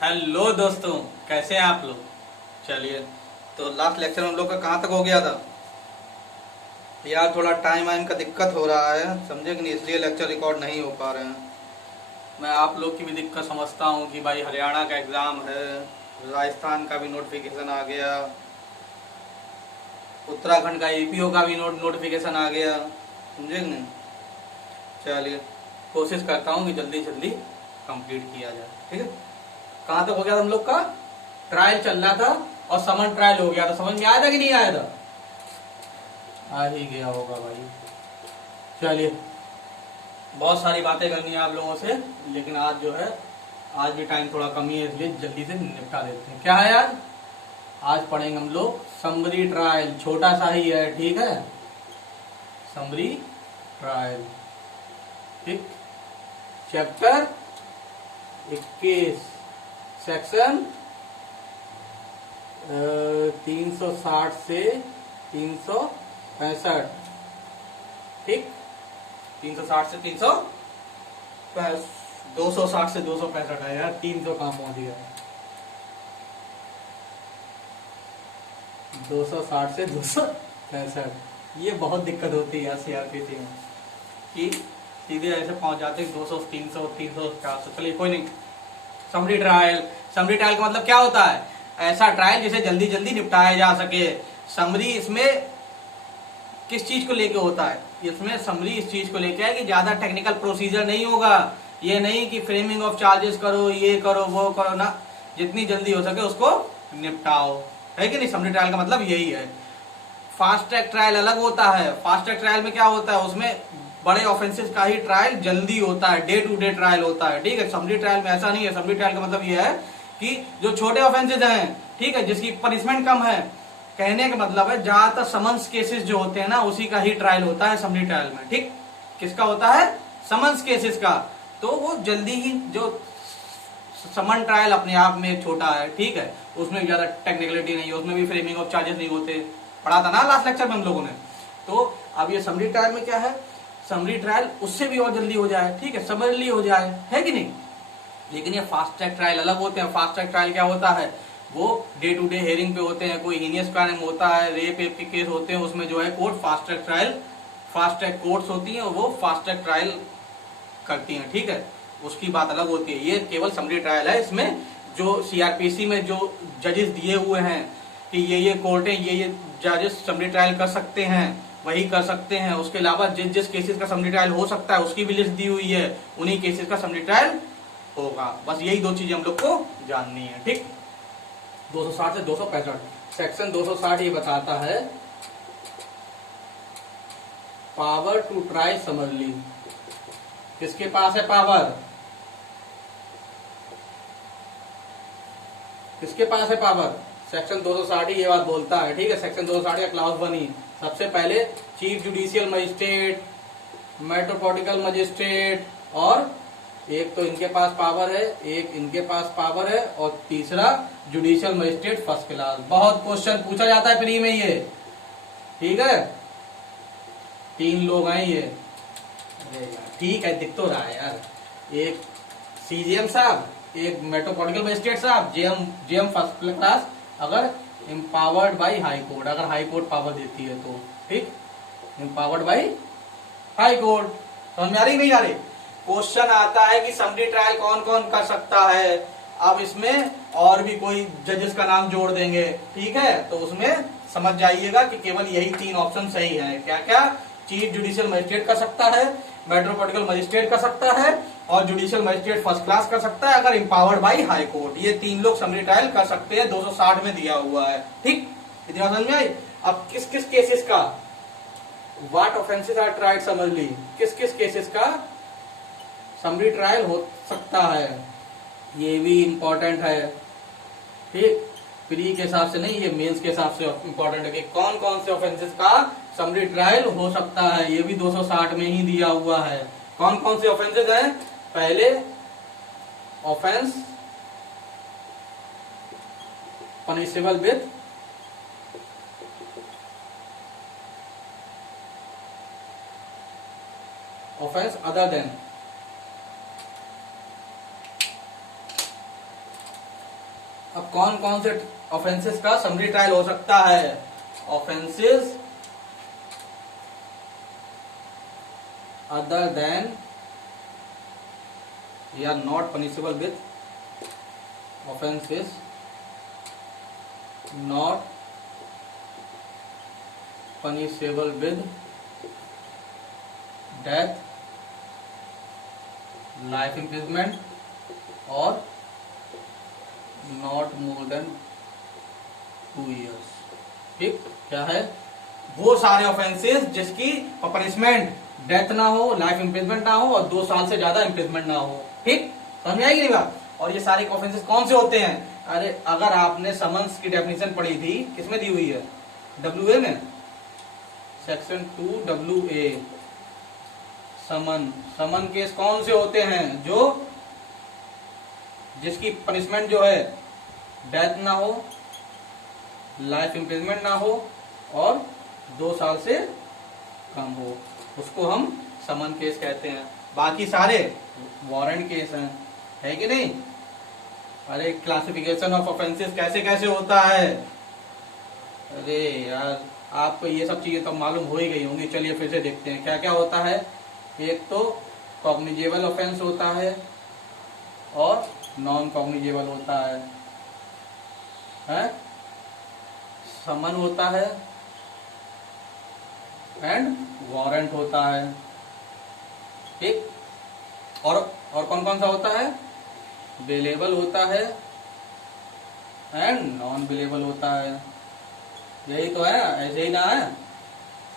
Hello दोस्तों, कैसे हैं आप लोग। चलिए, तो लास्ट लेक्चर हम लोग का कहाँ तक हो गया था यार। थोड़ा टाइम वाइम का दिक्कत हो रहा है, समझे कि नहीं, इसलिए लेक्चर रिकॉर्ड नहीं हो पा रहे हैं। मैं आप लोग की भी दिक्कत समझता हूँ कि भाई हरियाणा का एग्ज़ाम है, राजस्थान का भी नोटिफिकेशन आ गया, उत्तराखंड का एपीओ का भी नोटिफिकेशन आ गया, समझे कि नहीं। चलिए, कोशिश करता हूँ कि जल्दी जल्दी कंप्लीट किया जाए। ठीक है, कहाँ तक हो गया था हम लोग का। ट्रायल चल रहा था और समन ट्रायल हो गया था। समझ में आया था कि नहीं आया था। आ ही गया होगा भाई। चलिए, बहुत सारी बातें करनी है आप लोगों से, लेकिन आज जो है, आज भी टाइम थोड़ा कमी है, इसलिए जल्दी से निपटा देते हैं। क्या है यार, आज पढ़ेंगे हम लोग समरी ट्रायल। छोटा सा ही है, ठीक है, समरी ट्रायल। ठीक, चैप्टर 21, सेक्शन 360 से 365। ठीक, 360 से 260 से 265 है यार। 300 कहाँ पहुंच गया। 260 से 265, ये बहुत दिक्कत होती है यार सीआरपीसी में, कि सीधे ऐसे पहुंच जाते हैं 200 300 300 400। चलिए कोई नहीं। समरी ट्रायल, समरी ट्रायल का मतलब क्या होता है, ऐसा ट्रायल जिसे जल्दी जल्दी निपटाया जा सके। समरी इसमें किस चीज को लेके होता है, इसमें समरी इस चीज को लेके है कि ज्यादा टेक्निकल प्रोसीजर नहीं होगा। ये नहीं कि फ्रेमिंग ऑफ चार्जेस करो, ये करो वो करो ना, जितनी जल्दी हो सके उसको निपटाओ, है कि नहीं। समरी ट्रायल का मतलब यही है। फास्ट ट्रैक ट्रायल अलग होता है। फास्ट ट्रैक ट्रायल में क्या होता है, उसमें बड़े ऑफेंसेस का ही ट्रायल जल्दी होता है, डे टू डे ट्रायल होता है। ठीक है, समरी ट्रायल में ऐसा नहीं है। समरी ट्रायल का मतलब यह है कि जो छोटे ऑफेंसेज हैं, ठीक है, जिसकी पनिशमेंट कम है, कहने का मतलब है ज्यादातर समन्स केसेस जो होते हैं ना, उसी का ही ट्रायल होता है समरी ट्रायल में। ठीक, किसका होता है, समन्स केसेस का। तो वो जल्दी ही, जो समन ट्रायल अपने आप में छोटा है, ठीक है, उसमें ज्यादा टेक्निकलिटी नहीं है, उसमें भी फ्रेमिंग ऑफ चार्जेस नहीं होते। पढ़ा था ना लास्ट लेक्चर में हम लोगों ने। तो अब ये समरी ट्रायल में क्या है, समरी ट्रायल उससे भी और जल्दी हो जाए, ठीक है, समरली हो जाए, है कि नहीं। लेकिन ये फास्ट ट्रैक ट्रायल अलग होते हैं। फास्ट ट्रैक ट्रायल क्या होता है, वो डे टू डे हेयरिंग पे होते हैं। कोई हीनियस क्राइम होता है, रेप के केस होते हैं, उसमें जो है court fast track trial, fast track courts होती हैं, वो फास्ट ट्रैक ट्रायल करती हैं, ठीक है, उसकी बात अलग होती है। ये केवल समरी ट्रायल है। इसमें जो सीआरपीसी में जो जजेस दिए हुए हैं कि ये कोर्टें ये जजेस समरी ट्रायल कर सकते हैं, वही कर सकते हैं। उसके अलावा जिस जिस केसेस का समरी ट्रायल हो सकता है उसकी भी लिस्ट दी हुई है, उन्हीं केसेस का समरी ट्रायल होगा। बस यही दो चीजें हम लोग को जाननी है। ठीक, 260 से 265 सेक्शन 260 ये बताता है पावर टू ट्राई समरली। किसके पास है पावर, किसके पास है पावर, सेक्शन 260 ये बात बोलता है। ठीक है, सेक्शन 260 का क्लास 1 ही। सबसे पहले chief judicial magistrate, metropolitan magistrate, और एक तो इनके पास पावर है, एक इनके पास पावर है, और तीसरा जुडिशियल मजिस्ट्रेट फर्स्ट क्लास। बहुत क्वेश्चन पूछा जाता है प्री में ये, ठीक है। 3 लोग हैं ये, ठीक है, दिख तो रहा है यार। एक सीजीएम साहब, एक मेट्रोपोलिटन मजिस्ट्रेट साहब, जेएम फर्स्ट क्लास, अगर एम्पावर्ड बाय हाई कोर्ट, अगर हाई कोर्ट पावर देती है तो। ठीक, एम्पावर्ड बाय हाई कोर्ट। समझ में आ रही नहीं आ रही। क्वेश्चन आता है कि समरी ट्रायल कौन कौन कर सकता है। अब इसमें और भी कोई जजेस का नाम जोड़ देंगे, ठीक है, तो उसमें समझ जाइएगा कि केवल यही 3 ऑप्शन सही है। क्या क्या, चीफ जुडिशियल मजिस्ट्रेट कर सकता है, मेट्रोपोलिटन मजिस्ट्रेट कर सकता है, और जुडिशियल मजिस्ट्रेट फर्स्ट क्लास कर सकता है अगर एम्पावर्ड बाय हाई कोर्ट। ये 3 लोग समरी ट्रायल कर सकते हैं, 260 में दिया हुआ है। ठीक, इतना समझ में आई। अब किस किस केसेस का, व्हाट ऑफेंसेस आर ट्राइड समरली, किस किस केसेस का समरी ट्रायल हो सकता है, ये भी इंपॉर्टेंट है। ठीक, प्री के हिसाब से नहीं, ये मेंस के हिसाब से इंपॉर्टेंट है कि कौन कौन से ऑफेंसेस का समरी ट्रायल हो सकता है। ये भी 260 में ही दिया हुआ है। कौन कौन से ऑफेंसेस हैं, पहले offence punishable with offence other than अब कौन कौन से ऑफेंसेस का समरी ट्रायल हो सकता है? ऑफेंसेस अदर देन या not punishable with, offences not punishable with death, life imprisonment और नॉट मोर देन 2 years। ठीक, क्या है? वो सारे ऑफेंसेस जिसकी पनिशमेंट डेथ ना हो, लाइफ इम्प्रिजमेंट ना हो और 2 साल से ज्यादा इम्प्रिजमेंट ना हो। ठीक, समझ आएगी नहीं बात? और ये सारे ऑफेंसेस कौन से होते हैं? अरे अगर आपने समन्स की डेफिनेशन पढ़ी थी, किसमें दी हुई है? WA में, सेक्शन 2 WA। समन केस कौन से होते हैं? जो जिसकी पनिशमेंट जो है डेथ ना हो, लाइफ इम्प्रिजमेंट ना हो और 2 साल से कम हो, उसको हम समन केस कहते हैं। बाकी सारे वारंट केस हैं, है कि नहीं? अरे क्लासिफिकेशन ऑफ ऑफेंसेस कैसे कैसे होता है? अरे यार आपको ये सब चीजें तो मालूम हो ही गई होंगी। चलिए फिर से देखते हैं क्या क्या होता है। एक तो कॉग्निजेबल ऑफेंस होता है और नॉन कॉग्निजेबल होता है? समन होता है एंड वारंट होता है। ठीक, और कौन कौन सा होता है? बेलेबल होता है एंड नॉन बेलेबल होता है। यही तो है, ऐसे ही ना है?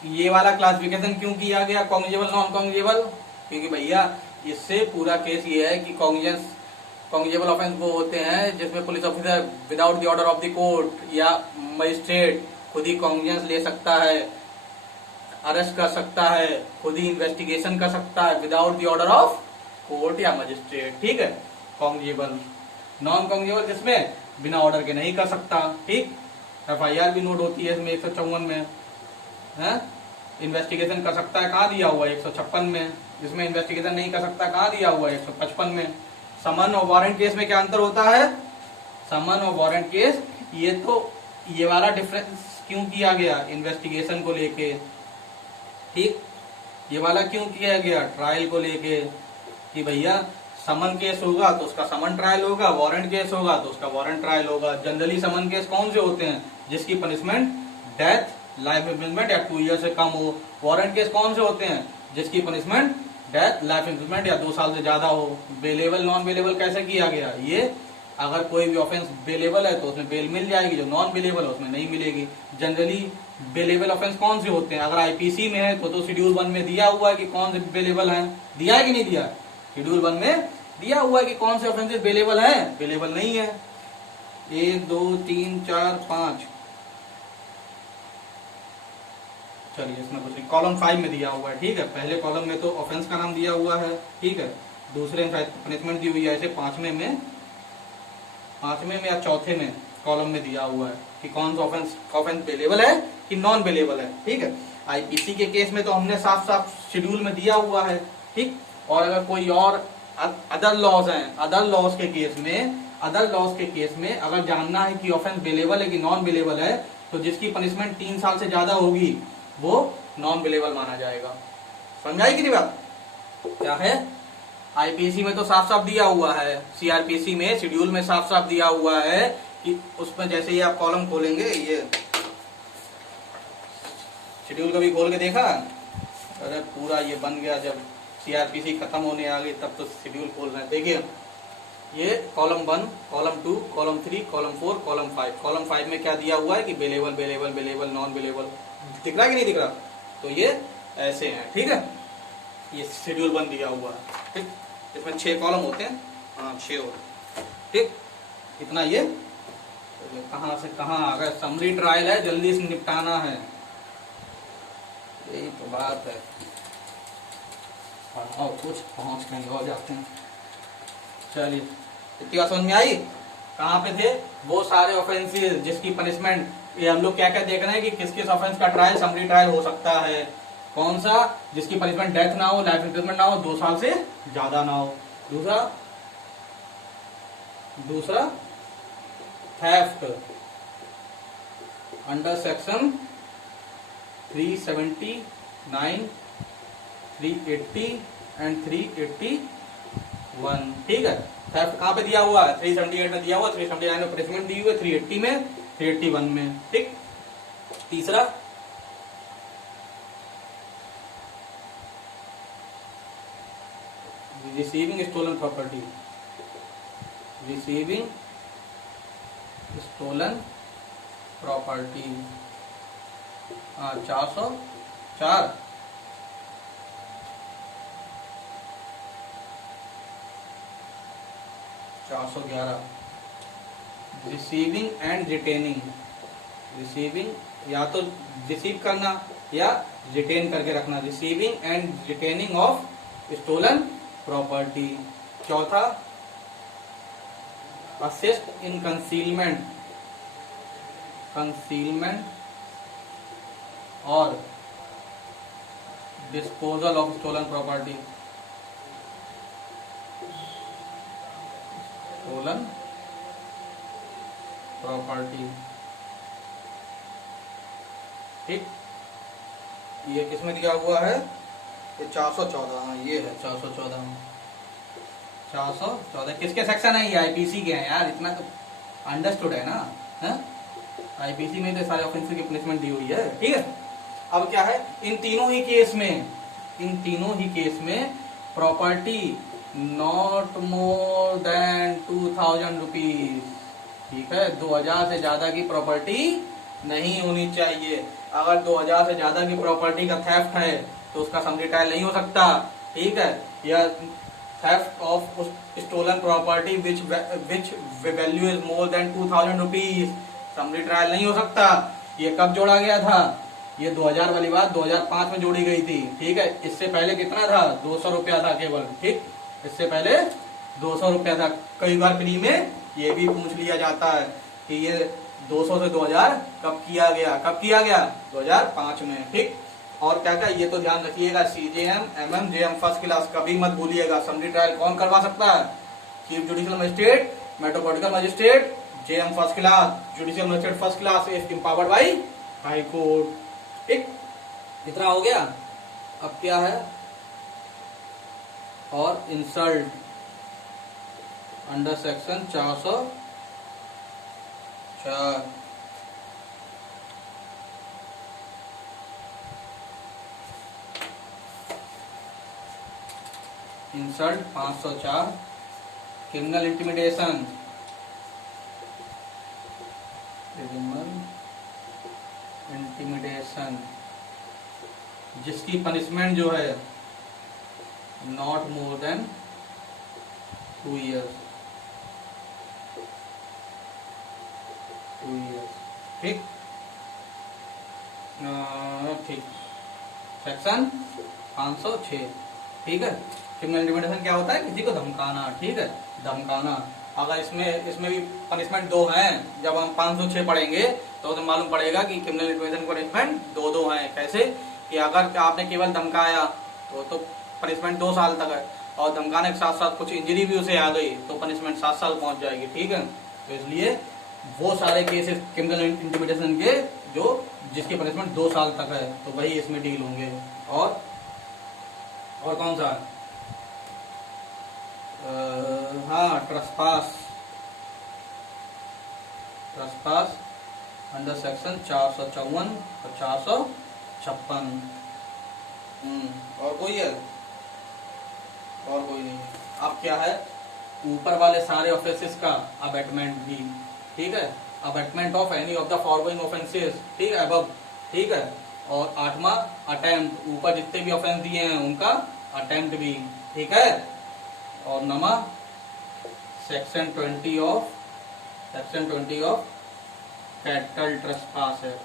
ये वाला क्लासिफिकेशन क्यों किया गया कॉग्निजेबल नॉन कॉग्निजेबल? क्योंकि भैया इससे पूरा केस ये है कि कॉग्निजेबल ऑफेंस वो होते हैं जिसमें police officer without the order of the court या मजिस्ट्रेट खुद ही कॉग्निजेंस ले सकता है, अरेस्ट कर सकता है, खुद ही इन्वेस्टिगेशन कर सकता है without the order of court या मजिस्ट्रेट। ठीक है, कॉग्निजेबल। नॉन कॉग्निजेबल जिसमें बिना ऑर्डर के नहीं कर सकता। ठीक, FIR भी नोट होती है इसमें 154 में है। इन्वेस्टिगेशन कर सकता है, कहाँ दिया हुआ है? 156 में। जिसमें इन्वेस्टिगेशन नहीं कर सकता कहाँ दिया हुआ है? 155 में। समन और वारंट केस में क्या अंतर होता है? समन और वारंट केस, ये वाला डिफरेंस क्यों किया गया? इन्वेस्टिगेशन को लेके। ठीक, ये वाला क्यों किया गया? ट्रायल को लेके कि भैया समन केस होगा तो उसका समन ट्रायल होगा, वारंट केस होगा तो उसका वारंट ट्रायल होगा। जनरली समन केस कौन से होते हैं? जिसकी पनिशमेंट डेथ, लाइफ इम्प्रिजमेंट या 2 years से कम हो। वारंट केस कौन से होते हैं? जिसकी पनिशमेंट डेथ, लाइफ इम्प्रिजमेंट या 2 साल से ज्यादा हो। बेलेबल नॉन बेलेबल कैसे किया गया? ये अगर कोई भी ऑफेंस बेलेबल है तो उसमें बेल मिल जाएगी, जो नॉन बेलेबल है उसमें नहीं मिलेगी। जनरली बेलेबल ऑफेंस कौन से होते हैं? अगर IPC में है तो शेड्यूल 1 में दिया हुआ है कि कौन से बेलेबल है। दिया है कि नहीं दिया? शेड्यूल 1 में दिया हुआ है कि कौन से ऑफेंसेस बेलेबल है, बेलेबल नहीं है। 1 2 3 4 5, चलिए इसमें कुछ नहीं। कॉलम 5 में दिया हुआ है। ठीक है, पहले कॉलम में तो ऑफेंस का नाम दिया हुआ है। ठीक है, दूसरे में पनिशमेंट दी हुई है। ऐसे पांचवें में या चौथे में कॉलम में दिया हुआ है कि कौन सा ऑफेंस बेलेबल है कि नॉन बेलेबल है। ठीक है, IPC के केस में तो हमने साफ साफ शेड्यूल में दिया हुआ है। ठीक, और अगर कोई और अदर लॉज हैं, अदर लॉज के केस में अगर जानना है कि ऑफेंस बेलेबल है कि नॉन बेलेबल है तो जिसकी पनिशमेंट 3 साल से ज्यादा होगी वो नॉन बेलेबल माना जाएगा। समझाई कि नहीं बात? क्या है? IPC में तो साफ साफ दिया हुआ है, CRPC में शेड्यूल में साफ साफ दिया हुआ है कि उसमें जैसे ही आप कॉलम खोलेंगे, ये शेड्यूल कभी खोल के देखा? अरे पूरा ये बन गया, जब CRPC खत्म होने आ गई तब तो शेड्यूल खोल रहे हैं। देखिए ये column 1, column 2, column 3, column 4, column 5। Column 5 में क्या दिया हुआ है कि bailable bailable bailable non bailable. दिख रहा है कि नहीं दिख रहा? तो ये ऐसे हैं। ठीक है, ये शेड्यूल 1 दिया हुआ है। ठीक, इसमें 6 कॉलम होते हैं। हाँ 6 होते। ठीक, इतना ये कहाँ से कहाँ आ गया? समरी ट्रायल है, जल्दी से निपटाना है, यही तो बात है। और कुछ पहुंच कहीं और जाते हैं। चलिए इतनी बात समझ में आई? कहाँ पे थे? वो सारे ऑफेंसेस जिसकी पनिशमेंट, ये हम लोग क्या क्या देख रहे हैं कि किस किस ऑफेंस का ट्रायल समरी ट्रायल हो सकता है। कौन सा? जिसकी पनिशमेंट डेथ ना हो, लाइफ इम्प्रिजमेंट ना हो, 2 साल से ज्यादा ना हो। दूसरा थेफ्ट अंडर सेक्शन 379, 380 एंड 381। ठीक है, थेफ्ट कहाँ पे दिया हुआ है? 378 में दिया हुआ, 379 में पनिशमेंट दी हुई है, 380 में, 381 में। ठीक। तीसरा, receiving stolen property, receiving stolen property 404। Receiving and retaining, receiving या तो रिसीव करना या रिटेन करके रखना, receiving and retaining of stolen property. चौथा, असिस्ट इन कंसीलमेंट, कंसीलमेंट और disposal of stolen property, stolen property. ठीक, ये किसमें दिया हुआ है? ये 414। हाँ, ये है 414। 414 किसके सेक्शन है? ये आईपीसी के हैं यार, इतना तो अंडरस्टूड है ना। आईपीसी में तो सारे ऑफेंस की पनिशमेंट दी हुई है। ठीक है, अब क्या है, इन तीनों ही केस में property not more than 2000 rupees. ठीक है, 2000 से ज्यादा की प्रॉपर्टी नहीं होनी चाहिए। अगर 2000 से ज्यादा की प्रॉपर्टी का थेफ्ट है तो उसका समरी ट्रायल नहीं हो सकता। ठीक है, या theft of stolen property which value is more than 2000 rupees, summary trial नहीं हो सकता। ये कब जोड़ा गया था? ये 2000 वाली बात 2005 में जोड़ी गई थी। ठीक है, इससे पहले कितना था? 200 रुपया था केवल। ठीक, इससे पहले 200 रुपया था। कई बार प्री में ये भी पूछ लिया जाता है कि ये 200 से 2000 कब किया गया? 2005 में। ठीक, और क्या क्या ये तो ध्यान रखिएगा, CJM, MM, JM first class कभी मत भूलिएगा। समरी ट्रायल कौन करवा सकता है? Chief judicial magistrate, metropolitan magistrate, JM first class, judicial magistrate first class if empowered by high court. ठीक, इतना हो गया। अब क्या है? और insult under section 404। Insult 504, criminal intimidation, जिसकी पनिशमेंट जो है नॉट मोर देन 2 years। ठीक, ठीक, सेक्शन 506। ठीक है, क्रिमिनल इंटिमिडेशन क्या होता है? किसी को धमकाना। ठीक है, धमकाना। अगर इसमें भी पनिशमेंट 2 हैं। जब हम 506 पढ़ेंगे तो मालूम पड़ेगा कि क्रिमिनल इंटिमिडेशन पनिशमेंट 2 हैं। कैसे कि अगर आपने केवल धमकाया तो पनिशमेंट 2 साल तक है, और धमकाने के साथ साथ कुछ इंजरी भी उसे आ गई तो पनिशमेंट 7 साल पहुंच जाएगी। ठीक है, तो इसलिए वो सारे केसेस क्रिमिनल इंटिमिडेशन के जो जिसकी पनिशमेंट 2 साल तक है तो वही इसमें डील होंगे। और कौन सा? हाँ, ट्रेसपास अंडर सेक्शन 454 और 456। और कोई है? और कोई नहीं। अब क्या है? ऊपर वाले सारे ऑफेंसेस का अबेटमेंट भी। ठीक है, abetment of any of the following offences. ठीक है, अबव। ठीक है, और 8वां अटेम्प्ट, ऊपर जितने भी ऑफेंस दिए हैं उनका अटेम्प्ट भी। ठीक है, और 9वां section 20 of cattle trespass act.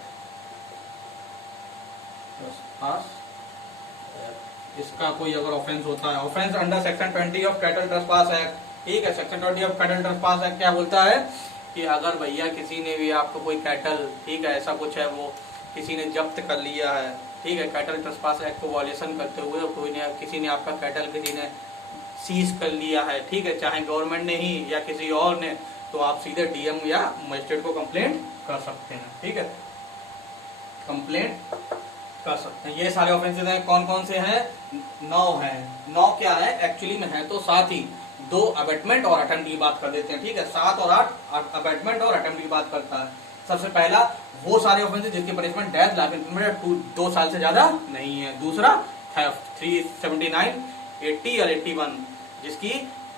इसका कोई अगर ऑफेंस होता है, offence under section 20 of cattle trespass act. ठीक है, section 20 of cattle trespass act क्या बोलता है कि अगर भैया किसी ने भी आपको कोई कैटल, ठीक है, ऐसा कुछ है, वो किसी ने जब्त कर लिया है। ठीक है, कैटल ट्रेसपास एक्ट को वॉयलेशन करते हुए किसी ने आपका कैटल किसी ने सीज कर लिया है। ठीक है, चाहे गवर्नमेंट ने ही या किसी और ने तो आप सीधे डीएम या मजिस्ट्रेट को कंप्लेंट कर सकते हैं। ठीक है, कंप्लेंट कर सकते हैं। ये सारे ऑफेंसेस हैं, कौन कौन से हैं? 9 हैं। 9 क्या है एक्चुअली में है तो 7 ही, 2 अबेटमेंट और अटेम्प्ट की बात कर देते हैं। ठीक है, 7 और 8 अबेटमेंट और अटेम्प्ट की बात करता है। सबसे पहला वो सारे ऑफेंसेस जिसकी पनिशमेंट डेथ, लाइफ इम्प्रिजनमेंट 2 साल से ज्यादा नहीं है। दूसरा थेफ्ट 379, 80 और 81 जिसकी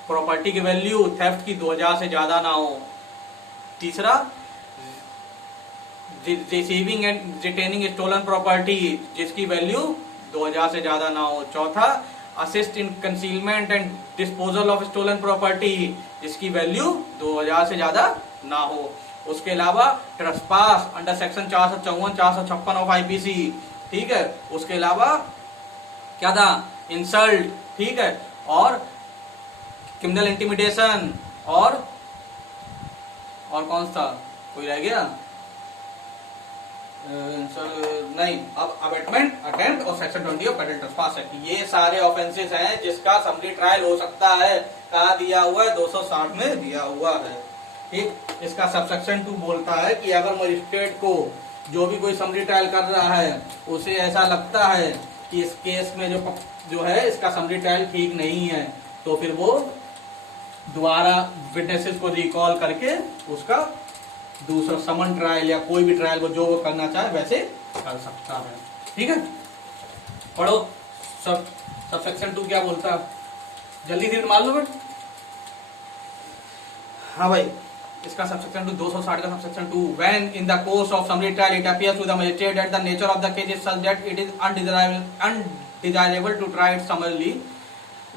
प्रॉपर्टी की वैल्यू थेफ्ट की 2000 से ज्यादा ना हो। तीसरा receiving and retaining stolen property जिसकी वैल्यू 2000 से ज्यादा ना हो। चौथा assist in concealment and disposal of stolen property जिसकी वैल्यू 2000 से ज्यादा ना हो। उसके अलावा trespass under section 454 456 of IPC. ठीक है, उसके अलावा क्या था? इंसल्ट। ठीक है, और क्रिमिनल इंटिमिडेशन और कौन सा कोई रह गया? नहीं, अब अबेटमेंट, अटेम्प्ट और section 20 of pedal trespass act, ये सारे ऑफेंसेस हैं जिसका समरी ट्रायल हो सकता है। कहा दिया हुआ है? 260 में दिया हुआ है। ठीक, इसका सबसेक्शन 2 बोलता है कि अगर मजिस्ट्रेट को जो भी कोई समरी ट्रायल कर रहा है उसे ऐसा लगता है कि इस केस में जो है इसका समरी ट्रायल ठीक नहीं है, तो फिर वो दोबारा विटनेसेस को रिकॉल करके उसका दूसरा समन ट्रायल या कोई भी ट्रायल को जो वो करना चाहे वैसे कर सकता है। ठीक है, पढ़ो सबसेक्शन 2 क्या बोलता है, जल्दी से मान लो बेट। हाँ भाई, इसका सबसेक्शन 2 260 का subsection 2, when in the course of summary trial it appears to the magistrate that the nature of the case is such that it is undesirable to try it summarily,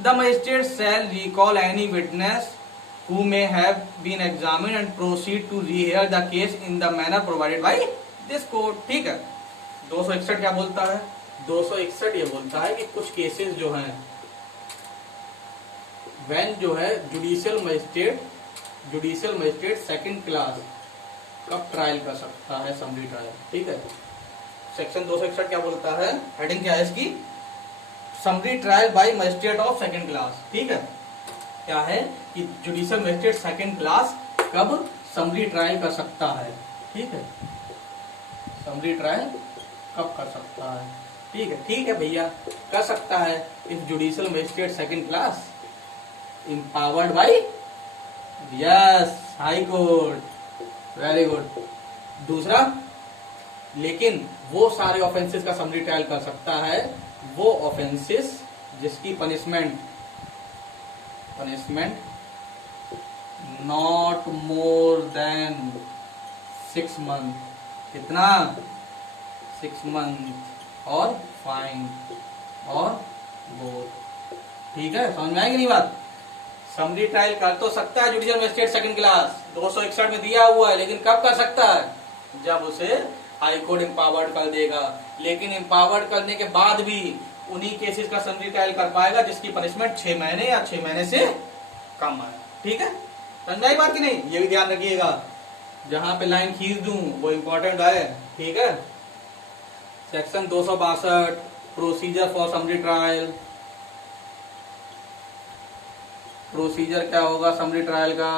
the magistrate shall recall any witness who may have been examined and proceed to rehear the case in the manner provided by this court। ठीक है, 261 क्या बोलता है? 261 ये बोलता है कि कुछ केसेस जो हैं when जो है जुडिशियल मजिस्ट्रेट सेकंड क्लास कब ट्रायल कर सकता है? Summary trial. ठीक है, सेक्शन 261 क्या बोलता है? हेडिंग क्या है इसकी? Summary trial by magistrate of second class. ठीक है, क्या है कि जुडिशियल मजिस्ट्रेट सेकंड क्लास कब समरी ट्रायल कर सकता है। ठीक है, समरी ट्रायल कब कर सकता है? ठीक है भैया, कर सकता है if judicial magistrate second class empowered by yes high court, very good. दूसरा, लेकिन वो सारे ऑफेंसेस का समरी ट्रायल कर सकता है वो ऑफेंसेस जिसकी punishment not more than 6 month. कितना? 6 मंथ और फाइन और बोथ। ठीक है, समझ में आएगी नहीं बात? समरी ट्रायल कर तो सकता है जुडिशियल मजिस्ट्रेट सेकंड क्लास, 261 में दिया हुआ है, लेकिन कब कर सकता है? जब उसे हाई कोर्ट एम्पावर्ड कर देगा। लेकिन एम्पावर्ड करने के बाद भी उन्हीं केसेस का समरी ट्रायल कर पाएगा जिसकी पनिशमेंट 6 महीने या 6 महीने से कम है। ठीक है, समझाई बात की नहीं? ये भी ध्यान रखिएगा, जहां पे लाइन खींच दूं वो इंपॉर्टेंट है। ठीक है, section 262 procedure for summary trial. Procedure क्या होगा समरी ट्रायल का?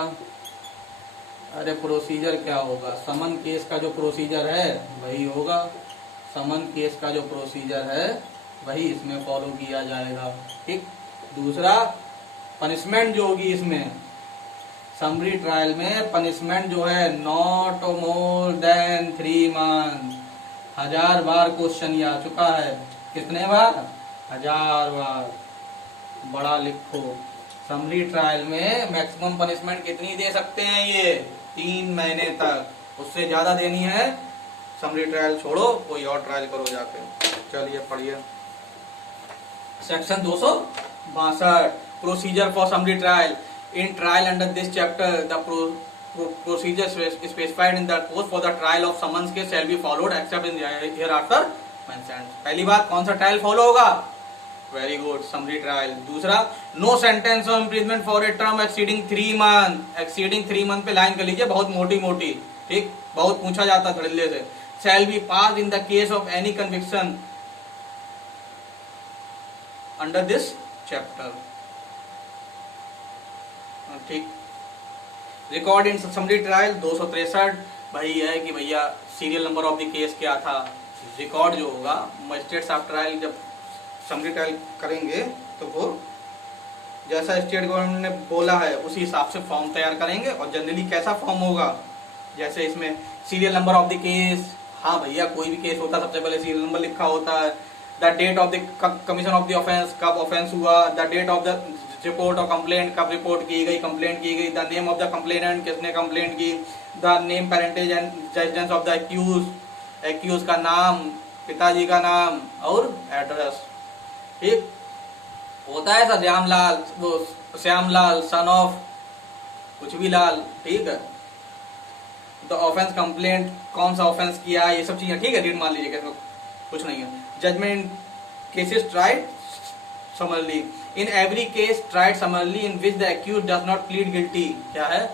अरे प्रोसीजर क्या होगा? समन केस का जो प्रोसीजर है वही होगा। समन केस का जो प्रोसीजर है वही इसमें फॉलो किया जाएगा। ठीक, दूसरा पनिशमेंट जो होगी इसमें समरी ट्रायल में, पनिशमेंट जो है not more than 3 month. 1000 bar question ये आ चुका है। कितने बार? 1000 बार। बड़ा लिखो, समरी ट्रायल में मैक्सिमम पनिशमेंट कितनी दे सकते हैं ये? 3 महीने तक। उससे ज्यादा देनी है समरी ट्रायल छोड़ो, कोई और ट्रायल करो जाके। चलिए पढ़िए section 262 procedure for summary trial. In trial under this chapter the procedure specified in the course for the trial of summons case shall be followed except in hereafter mentioned। पहली बात, कौन सा ट्रायल फॉलो होगा? Very good, summary trial. दूसरा, no sentence of imprisonment for a term exceeding 3 month. Exceeding 3 month पे line कर लीजिए, बहुत मोटी मोटी। ठीक, बहुत पूछा जाता धड़ल्ले से। Shall be pass in the case of any conviction under this chapter. ठीक, रिकॉर्ड इन समरी ट्रायल 263 भाई है कि भैया serial number of the case क्या था। रिकॉर्ड जो होगा मजिस्ट्रेट ऑफ ट्रायल जब समरी ट्रायल करेंगे तो वो जैसा स्टेट गवर्नमेंट ने बोला है उसी हिसाब से फॉर्म तैयार करेंगे। और जनरली कैसा फॉर्म होगा, जैसे इसमें serial number of the case, हाँ भैया कोई भी केस होता है सबसे पहले सीरियल नंबर लिखा होता है। The date of the commission of the offence, कब ऑफेंस हुआ। The date of the report और कंप्लेंट, कब रिपोर्ट की गई, कंप्लेंट की गई। The name of the complainant, किसने कंप्लेंट की। The name, parentage and residence of the accused, accused का नाम, पिताजी का नाम और एड्रेस। ठीक होता है ऐसा, श्यामलाल, वो श्यामलाल सन ऑफ कुछ भी लाल। ठीक है, तो ऑफेंस कंप्लेंट, कौन सा ऑफेंस किया, ये सब चीजें। ठीक है, रीड मान लीजिए, कुछ नहीं है। Judgment cases tried summarily in every case tried summarily in which the accused does not plead guilty. क्या है,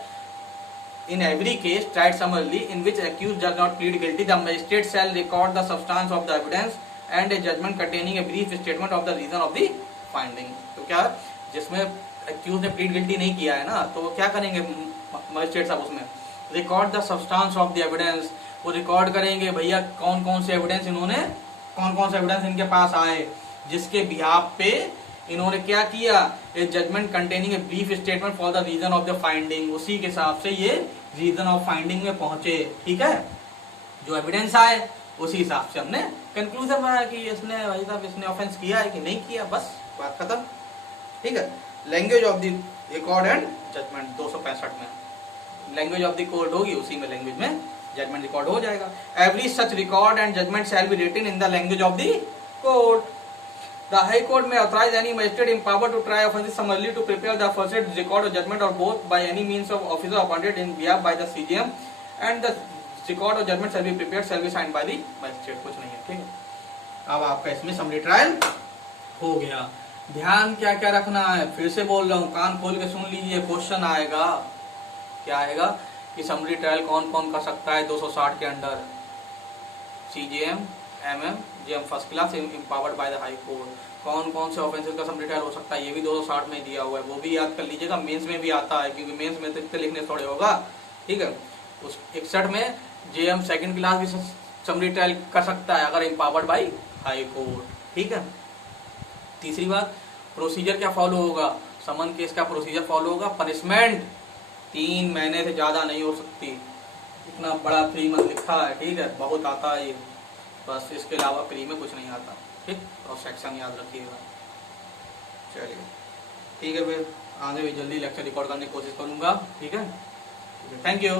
in every case tried summarily in which accused does not plead guilty the magistrate shall record the substance of the evidence and a judgment containing a brief statement of the reason of the finding. तो क्या, जिसमें accused ने plead guilty नहीं किया है ना, तो वो क्या करेंगे मजिस्ट्रेट साहब, उसमें record the substance of the evidence. वो रिकॉर्ड करेंगे भैया कौन कौन से एविडेंस इन्होंने, कौन कौन से एविडेंस इनके पास आए जिसके बिहाफ पे इन्होंने क्या किया, a judgment containing a brief statement for the reason of the finding. उसी के हिसाब से ये रीजन ऑफ फाइंडिंग में पहुंचे। ठीक है, जो एविडेंस आए उसी हिसाब से हमने कंक्लूजन बनाया कि इसने भाई साहब इसने ऑफेंस किया है कि नहीं किया, बस बात खत्म। ठीक है, language of the record and judgment 265 में लैंग्वेज ऑफ द कोर्ट होगी, उसी में लैंग्वेज में जजमेंट रिकॉर्ड हो जाएगा। Every such record and judgment shall be written in the language of the court. The high court may authorise any magistrate empowered to try offences summarily to prepare the aforesaid record or judgment or both by any means of officer appointed in behalf by the CJM and the record or judgment shall be prepared, shall be signed by the magistrate। कुछ नहीं है। ठीक है, अब आपका इसमें summary trial हो गया। ध्यान क्या क्या रखना है, फिर से बोल रहा हूँ, कान खोल के सुन लीजिए। क्वेश्चन आएगा, क्या आएगा कि समरी ट्रायल कौन कौन कर सकता है 260 के under. CJM, MM, JM first class empowered by the high court. कौन कौन से ऑफेंसेस का समरी ट्रायल हो सकता है, ये भी 260 में दिया हुआ है, वो भी याद कर लीजिएगा। मेंस में भी आता है, क्योंकि मेंस में तो इतने लिखने थोड़े होगा। ठीक है, उस 61 में JM सेकंड क्लास भी समरी ट्रायल कर सकता है अगर एम्पावर्ड बाय हाई कोर्ट। ठीक है, तीसरी बात, प्रोसीजर क्या फॉलो होगा, समन केस का प्रोसीजर फॉलो होगा। पनिशमेंट 3 महीने से ज्यादा नहीं हो सकती। इतना बड़ा प्री में लिखा है। ठीक है, बहुत आता है ये, बस इसके अलावा प्री में कुछ नहीं आता। ठीक, और सेक्शन याद रखिएगा। चलिए ठीक है, फिर आगे भी जल्दी लेक्चर रिकॉर्ड करने की कोशिश करूंगा। ठीक है, थैंक यू।